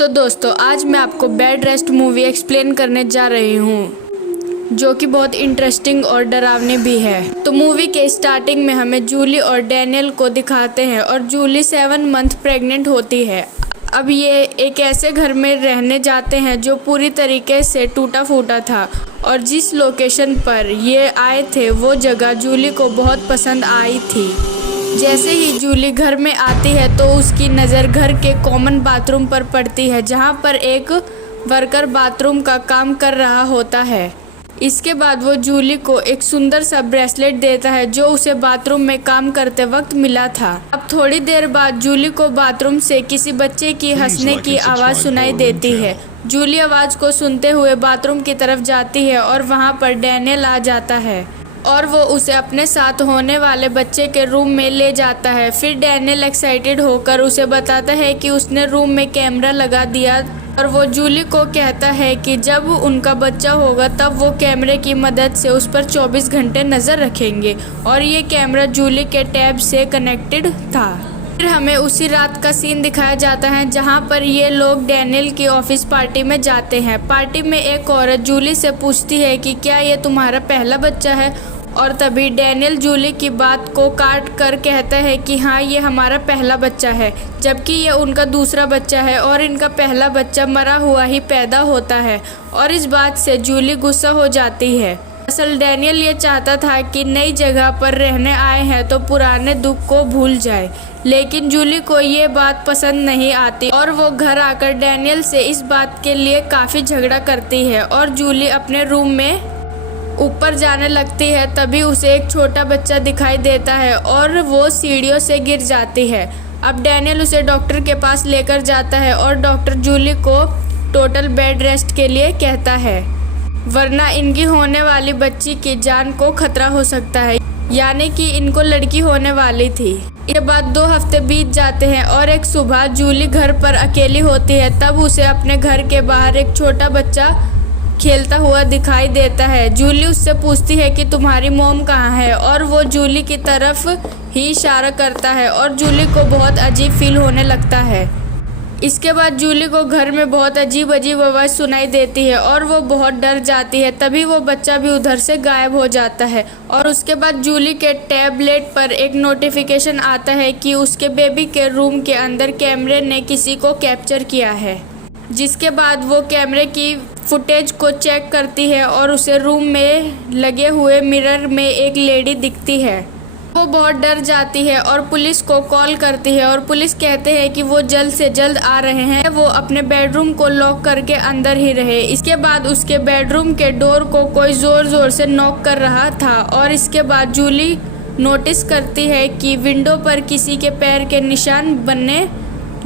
तो दोस्तों आज मैं आपको बेड रेस्ट मूवी एक्सप्लेन करने जा रही हूँ जो कि बहुत इंटरेस्टिंग और डरावनी भी है। तो मूवी के स्टार्टिंग में हमें जूली और डैनियल को दिखाते हैं और जूली 7 मंथ प्रेग्नेंट होती है। अब ये एक ऐसे घर में रहने जाते हैं जो पूरी तरीके से टूटा फूटा था और जिस लोकेशन पर ये आए थे वो जगह जूली को बहुत पसंद आई थी। जैसे ही जूली घर में आती है तो उसकी नज़र घर के कॉमन बाथरूम पर पड़ती है जहां पर एक वर्कर बाथरूम का काम कर रहा होता है। इसके बाद वो जूली को एक सुंदर सा ब्रेसलेट देता है जो उसे बाथरूम में काम करते वक्त मिला था। अब थोड़ी देर बाद जूली को बाथरूम से किसी बच्चे की हंसने की आवाज़ सुनाई देती है। जूली आवाज़ को सुनते हुए बाथरूम की तरफ जाती है और वहाँ पर डैनियल आ जाता है और वो उसे अपने साथ होने वाले बच्चे के रूम में ले जाता है। फिर डैनियल एक्साइटेड होकर उसे बताता है कि उसने रूम में कैमरा लगा दिया और वो जूली को कहता है कि जब उनका बच्चा होगा तब वो कैमरे की मदद से उस पर 24 घंटे नज़र रखेंगे और ये कैमरा जूली के टैब से कनेक्टेड था। फिर हमें उसी रात का सीन दिखाया जाता है जहां पर ये लोग डैनियल की ऑफिस पार्टी में जाते हैं। पार्टी में एक औरत जूली से पूछती है कि क्या ये तुम्हारा पहला बच्चा है और तभी डैनियल जूली की बात को काट कर कहता है कि हाँ ये हमारा पहला बच्चा है, जबकि ये उनका दूसरा बच्चा है और इनका पहला बच्चा मरा हुआ ही पैदा होता है। और इस बात से जूली गुस्सा हो जाती है। असल डैनियल ये चाहता था कि नई जगह पर रहने आए हैं तो पुराने दुख को भूल जाए, लेकिन जूली को ये बात पसंद नहीं आती और वो घर आकर डैनियल से इस बात के लिए काफ़ी झगड़ा करती है और जूली अपने रूम में ऊपर जाने लगती है। तभी उसे एक छोटा बच्चा दिखाई देता है और वो सीढ़ियों से गिर जाती है। अब डैनियल उसे डॉक्टर के पास लेकर जाता है और डॉक्टर जूली को टोटल बेड रेस्ट के लिए कहता है, वरना इनकी होने वाली बच्ची की जान को खतरा हो सकता है, यानी कि इनको लड़की होने वाली थी। इसके बाद 2 हफ्ते बीत जाते हैं और एक सुबह जूली घर पर अकेली होती है। तब उसे अपने घर के बाहर एक छोटा बच्चा खेलता हुआ दिखाई देता है। जूली उससे पूछती है कि तुम्हारी मॉम कहाँ है और वो जूली की तरफ ही इशारा करता है और जूली को बहुत अजीब फील होने लगता है। इसके बाद जूली को घर में बहुत अजीब अजीब आवाज़ सुनाई देती है और वो बहुत डर जाती है। तभी वो बच्चा भी उधर से गायब हो जाता है और उसके बाद जूली के टैबलेट पर एक नोटिफिकेशन आता है कि उसके बेबी के रूम के अंदर कैमरे ने किसी को कैप्चर किया है। जिसके बाद वो कैमरे की फुटेज को चेक करती है और उसे रूम में लगे हुए मिरर में एक लेडी दिखती है। वो बहुत डर जाती है और पुलिस को कॉल करती है और पुलिस कहते हैं कि वो जल्द से जल्द आ रहे हैं, वो अपने बेडरूम को लॉक करके अंदर ही रहे। इसके बाद उसके बेडरूम के डोर को कोई ज़ोर ज़ोर से नॉक कर रहा था और इसके बाद जूली नोटिस करती है कि विंडो पर किसी के पैर के निशान बनने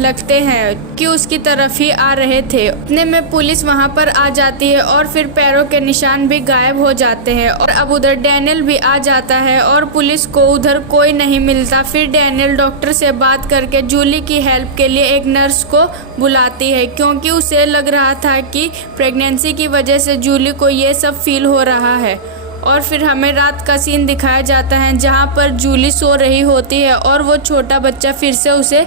लगते हैं कि उसकी तरफ ही आ रहे थे। इतने में पुलिस वहां पर आ जाती है और फिर पैरों के निशान भी गायब हो जाते हैं और अब उधर डैनियल भी आ जाता है और पुलिस को उधर कोई नहीं मिलता। फिर डैनियल डॉक्टर से बात करके जूली की हेल्प के लिए एक नर्स को बुलाती है क्योंकि उसे लग रहा था कि प्रेगनेंसी की वजह से जूली को ये सब फील हो रहा है। और फिर हमें रात का सीन दिखाया जाता है जहाँ पर जूली सो रही होती है और वो छोटा बच्चा फिर से उसे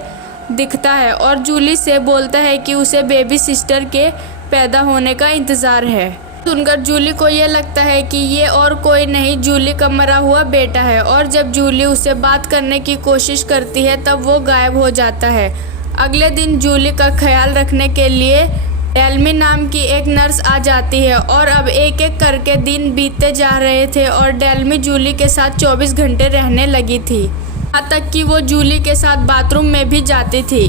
दिखता है और जूली से बोलता है कि उसे बेबी सिस्टर के पैदा होने का इंतज़ार है। सुनकर जूली को ये लगता है कि ये और कोई नहीं जूली का मरा हुआ बेटा है और जब जूली उससे बात करने की कोशिश करती है तब वो गायब हो जाता है। अगले दिन जूली का ख्याल रखने के लिए डेल्मी नाम की एक नर्स आ जाती है और अब एक एक करके दिन बीतते जा रहे थे और डेल्मी जूली के साथ 24 घंटे रहने लगी थी, यहाँ तक कि वो जूली के साथ बाथरूम में भी जाती थी।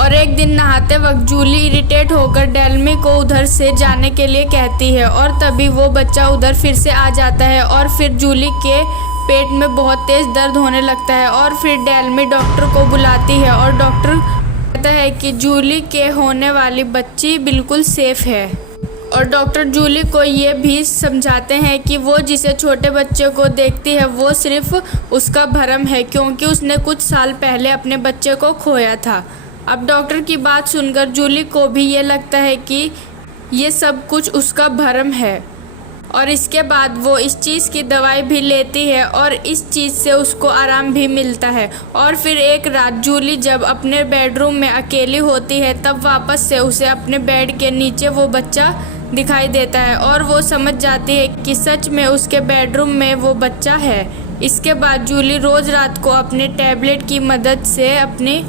और एक दिन नहाते वक्त जूली इरिटेट होकर डेल्मी को उधर से जाने के लिए कहती है और तभी वो बच्चा उधर फिर से आ जाता है और फिर जूली के पेट में बहुत तेज़ दर्द होने लगता है और फिर डेल्मी डॉक्टर को बुलाती है और डॉक्टर कहता है कि जूली के होने वाली बच्ची बिल्कुल सेफ है। और डॉक्टर जूली को ये भी समझाते हैं कि वो जिसे छोटे बच्चे को देखती है वो सिर्फ उसका भ्रम है क्योंकि उसने कुछ साल पहले अपने बच्चे को खोया था। अब डॉक्टर की बात सुनकर जूली को भी ये लगता है कि ये सब कुछ उसका भ्रम है। और इसके बाद वो इस चीज़ की दवाई भी लेती है और इस चीज़ से उसको आराम भी मिलता है। और फिर एक रात जूली जब अपने बेडरूम में अकेली होती है तब वापस से उसे अपने बेड के नीचे वो बच्चा दिखाई देता है और वो समझ जाती है कि सच में उसके बेडरूम में वो बच्चा है। इसके बाद जूली रोज़ रात को अपने टैबलेट की मदद से अपने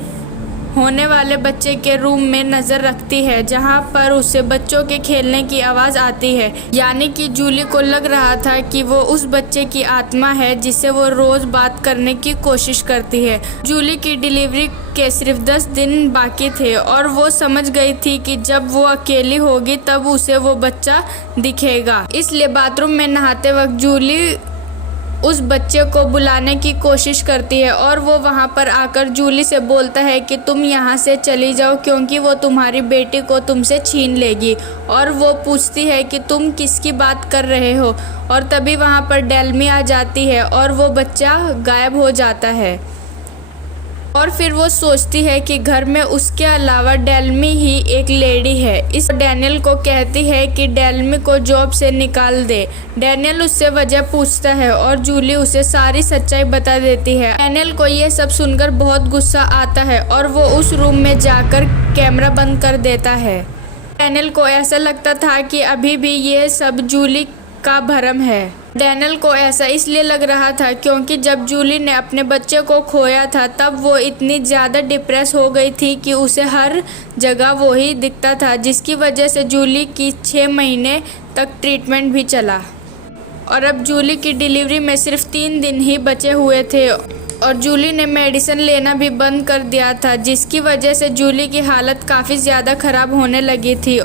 होने वाले बच्चे के रूम में नज़र रखती है जहां पर उसे बच्चों के खेलने की आवाज़ आती है। यानी कि जूली को लग रहा था कि वो उस बच्चे की आत्मा है जिसे वो रोज़ बात करने की कोशिश करती है। जूली की डिलीवरी के सिर्फ 10 दिन बाकी थे और वो समझ गई थी कि जब वो अकेली होगी तब उसे वो बच्चा दिखेगा। इसलिए बाथरूम में नहाते वक्त जूली उस बच्चे को बुलाने की कोशिश करती है और वो वहाँ पर आकर जूली से बोलता है कि तुम यहाँ से चली जाओ क्योंकि वो तुम्हारी बेटी को तुमसे छीन लेगी। और वो पूछती है कि तुम किसकी बात कर रहे हो, और तभी वहाँ पर डेल्मी आ जाती है और वो बच्चा गायब हो जाता है। और फिर वो सोचती है कि घर में उसके अलावा डेल्मी ही एक लेडी है। इस डैनियल को कहती है कि डेल्मी को जॉब से निकाल दे। डैनियल उससे वजह पूछता है और जूली उसे सारी सच्चाई बता देती है। डैनियल को ये सब सुनकर बहुत गुस्सा आता है और वो उस रूम में जाकर कैमरा बंद कर देता है। डैनियल को ऐसा लगता था कि अभी भी ये सब जूली का भ्रम है। डैनियल को ऐसा इसलिए लग रहा था क्योंकि जब जूली ने अपने बच्चे को खोया था तब वो इतनी ज़्यादा डिप्रेस हो गई थी कि उसे हर जगह वो ही दिखता था, जिसकी वजह से जूली की 6 महीने तक ट्रीटमेंट भी चला। और अब जूली की डिलीवरी में सिर्फ 3 दिन ही बचे हुए थे और जूली ने मेडिसिन लेना भी बंद कर दिया था, जिसकी वजह से जूली की हालत काफ़ी ज़्यादा ख़राब होने लगी थी।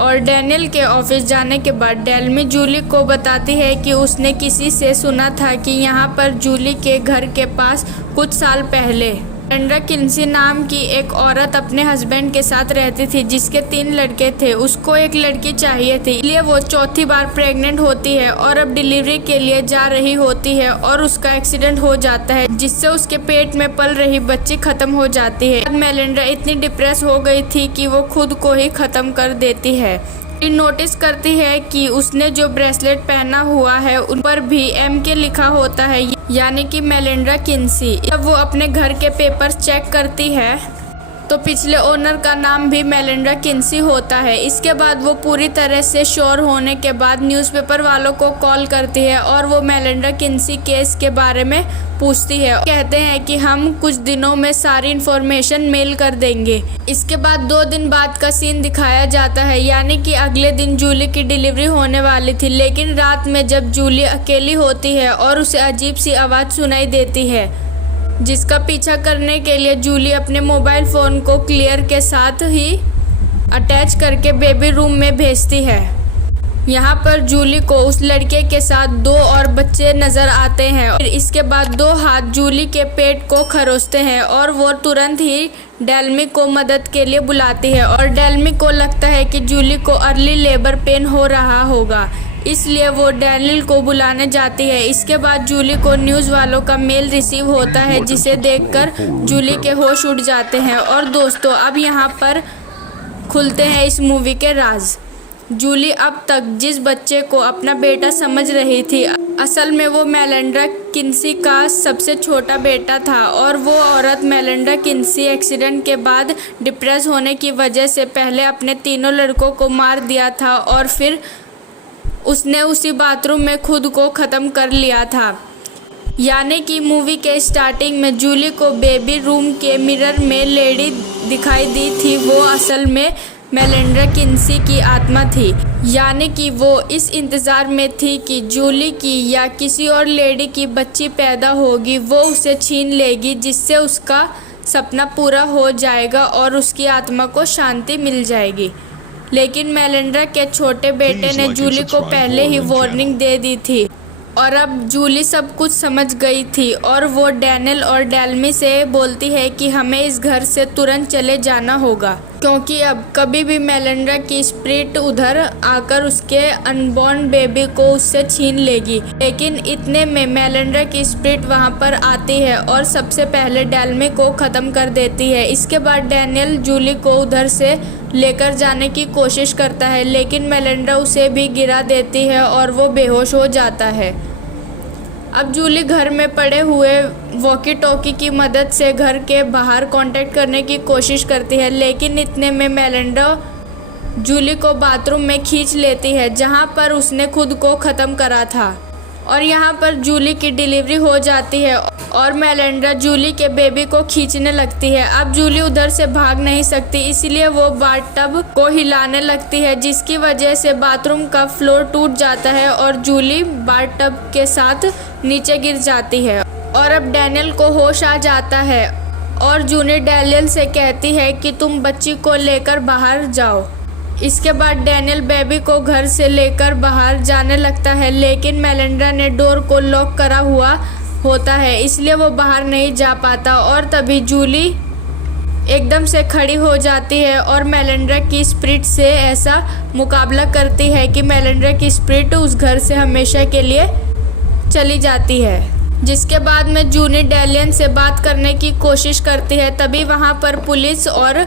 और डैनियल के ऑफिस जाने के बाद डेल्मी जूली को बताती है कि उसने किसी से सुना था कि यहाँ पर जूली के घर के पास कुछ साल पहले सेंड्रा किन्सी नाम की एक औरत अपने हस्बैंड के साथ रहती थी जिसके 3 लड़के थे। उसको एक लड़की चाहिए थी, इसलिए वो चौथी बार प्रेग्नेंट होती है और अब डिलीवरी के लिए जा रही होती है और उसका एक्सीडेंट हो जाता है जिससे उसके पेट में पल रही बच्ची खत्म हो जाती है। मेलिंडा इतनी डिप्रेस हो गई थी कि वो खुद को ही खत्म कर देती है। नोटिस करती है कि उसने जो ब्रेसलेट पहना हुआ है उन पर भी MK लिखा होता है, यानी कि मेलिंडा किन्सी। जब वो अपने घर के पेपर्स चेक करती है तो पिछले ओनर का नाम भी मेलिंडा किन्सी होता है। इसके बाद वो पूरी तरह से श्योर होने के बाद न्यूज़पेपर वालों को कॉल करती है और वो मेलिंडा किन्सी केस के बारे में पूछती है। कहते हैं कि हम कुछ दिनों में सारी इन्फॉर्मेशन मेल कर देंगे। इसके बाद 2 दिन बाद का सीन दिखाया जाता है, यानी कि अगले दिन जूली की डिलीवरी होने वाली थी। लेकिन रात में जब जूली अकेली होती है और उसे अजीब सी आवाज़ सुनाई देती है जिसका पीछा करने के लिए जूली अपने मोबाइल फ़ोन को क्लियर के साथ ही अटैच करके बेबी रूम में भेजती है। यहाँ पर जूली को उस लड़के के साथ 2 और बच्चे नज़र आते हैं। फिर इसके बाद 2 हाथ जूली के पेट को खरोचते हैं और वो तुरंत ही डेल्मी को मदद के लिए बुलाती है। और डेल्मी को लगता है कि जूली को अर्ली लेबर पेन हो रहा होगा, इसलिए वो डैनियल को बुलाने जाती है। इसके बाद जूली को न्यूज़ वालों का मेल रिसीव होता है जिसे देखकर जूली के होश उड़ जाते हैं। और दोस्तों, अब यहाँ पर खुलते हैं इस मूवी के राज। जूली अब तक जिस बच्चे को अपना बेटा समझ रही थी, असल में वो मेलिंडा किन्सी का सबसे छोटा बेटा था। और वो औरत मेलिंडा किन्सी एक्सीडेंट के बाद डिप्रेस होने की वजह से पहले अपने 3 लड़कों को मार दिया था और फिर उसने उसी बाथरूम में खुद को ख़त्म कर लिया था। यानी कि मूवी के स्टार्टिंग में जूली को बेबी रूम के मिरर में लेडी दिखाई दी थी, वो असल में मेलिंडा किन्सी की आत्मा थी। यानी कि वो इस इंतज़ार में थी कि जूली की या किसी और लेडी की बच्ची पैदा होगी, वो उसे छीन लेगी जिससे उसका सपना पूरा हो जाएगा और उसकी आत्मा को शांति मिल जाएगी। लेकिन मेलिंडा के छोटे बेटे ने जूली को पहले ही वार्निंग दे दी थी और अब जूली सब कुछ समझ गई थी और वो डैनियल और डेल्मी से बोलती है कि हमें इस घर से तुरंत चले जाना होगा। क्योंकि अब कभी भी मेलिंडा की स्पिरिट उधर आकर उसके अनबॉर्न बेबी को उससे छीन लेगी। लेकिन इतने में मेलिंडा की स्पिरिट वहां पर आती है और सबसे पहले डेल्मी को खत्म कर देती है। इसके बाद डैनियल जूली को उधर से लेकर जाने की कोशिश करता है, लेकिन मेलिंडा उसे भी गिरा देती है और वो बेहोश हो जाता है। अब जूली घर में पड़े हुए वॉकी टॉकी की मदद से घर के बाहर कांटेक्ट करने की कोशिश करती है, लेकिन इतने में मेलिंडा जूली को बाथरूम में खींच लेती है जहां पर उसने खुद को ख़त्म करा था। और यहां पर जूली की डिलीवरी हो जाती है और मेलिंडा जूली के बेबी को खींचने लगती है। अब जूली उधर से भाग नहीं सकती, इसलिए वो बाथटब को हिलाने लगती है, जिसकी वजह से बाथरूम का फ्लोर टूट जाता है और जूली बाथटब के साथ नीचे गिर जाती है। और अब डैनियल को होश आ जाता है और जूली डैनियल से कहती है कि तुम बच्ची को लेकर बाहर जाओ। इसके बाद डैनियल बेबी को घर से लेकर बाहर जाने लगता है, लेकिन मेलिंडा ने डोर को लॉक करा हुआ होता है, इसलिए वो बाहर नहीं जा पाता। और तभी जूली एकदम से खड़ी हो जाती है और मेलिंडा की स्पिरिट से ऐसा मुकाबला करती है कि मेलिंडा की स्पिरिट उस घर से हमेशा के लिए चली जाती है। जिसके बाद में जूली डैनियल से बात करने की कोशिश करती है, तभी वहाँ पर पुलिस और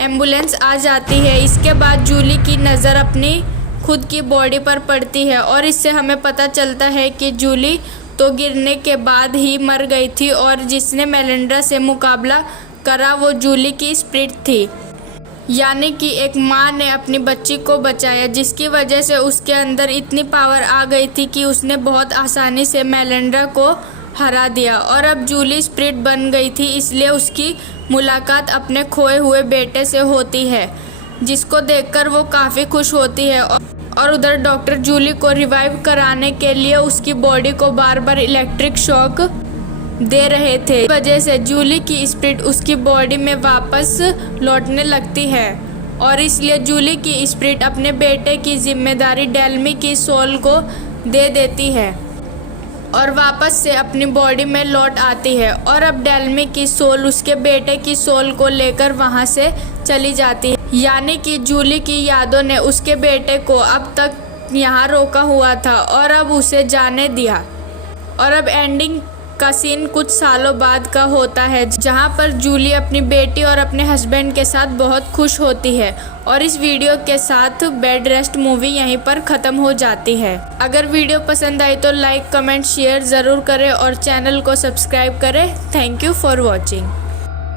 एम्बुलेंस आ जाती है। इसके बाद जूली की नज़र अपनी खुद की बॉडी पर पड़ती है और इससे हमें पता चलता है कि जूली तो गिरने के बाद ही मर गई थी और जिसने मेलिंडा से मुकाबला करा वो जूली की स्पिरिट थी। यानी कि एक माँ ने अपनी बच्ची को बचाया, जिसकी वजह से उसके अंदर इतनी पावर आ गई थी कि उसने बहुत आसानी से मेलिंडा को हरा दिया। और अब जूली स्पिरिट बन गई थी, इसलिए उसकी मुलाकात अपने खोए हुए बेटे से होती है, जिसको देखकर वो काफ़ी खुश होती है। और उधर डॉक्टर जूली को रिवाइव कराने के लिए उसकी बॉडी को बार बार इलेक्ट्रिक शॉक दे रहे थे। इस वजह से जूली की स्पिरिट उसकी बॉडी में वापस लौटने लगती है और इसलिए जूली की स्पिरिट अपने बेटे की जिम्मेदारी डेल्मी की सोल को दे देती है और वापस से अपनी बॉडी में लौट आती है। और अब डेल्मी की सोल उसके बेटे की सोल को लेकर वहां से चली जाती है। यानी कि जूली की यादों ने उसके बेटे को अब तक यहाँ रोका हुआ था और अब उसे जाने दिया। और अब एंडिंग का सीन कुछ सालों बाद का होता है, जहां पर जूली अपनी बेटी और अपने हस्बैंड के साथ बहुत खुश होती है। और इस वीडियो के साथ बेड रेस्ट मूवी यहीं पर ख़त्म हो जाती है। अगर वीडियो पसंद आई तो लाइक कमेंट शेयर ज़रूर करें और चैनल को सब्सक्राइब करें। Thank you for watching.